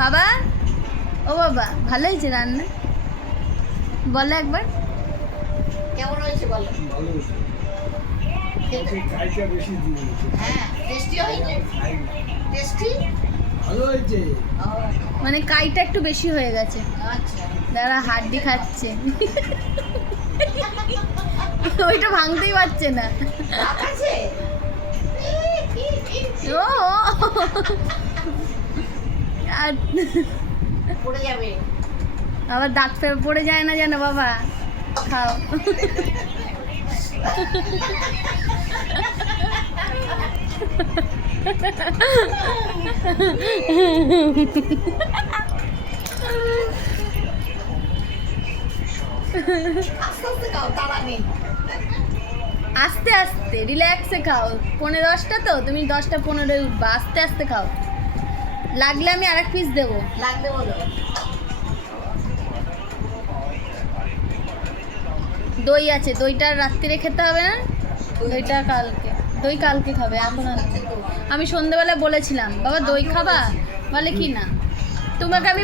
বাবা, ও বাবা, ভালো হয়েছে রান্না? বলো একবার কেমন হয়েছে বলো। ভালো হয়েছে। কাইটা বেশি দিয়েছে। হ্যাঁ, টেস্টি হয়েছে। টেস্টি। ভালো হয়েছে। মানে কাইটা একটু বেশি হয়ে গেছে। আচ্ছা। দাদা হাড্ডি খাচ্ছে। ওইটা ভাঙতেই পারছে না। দাঁত আছে? ও আর পড়ে যাবে। আবার দাঁত পড়ে যায় না যেন বাবা। খাও। আস্তে আস্তে খাও, তাড়া নেই। আস্তে আস্তে রিল্যাক্সে খাও। 10:30 তো, তুমি 10:15 উঠবা। আস্তে আস্তে খাও, লাগলে আমি আরেক পিস দেবো। লাগবে বলো। দই আছে, দইটা রাত্রিরে খেতে হবে না? দইটা কালকে, দই কালকে খাবে, এখন আর না। আমি সন্ধ্যেবেলা বলেছিলাম বাবা দই খাবা, বলে কি না। তোমাকে আমি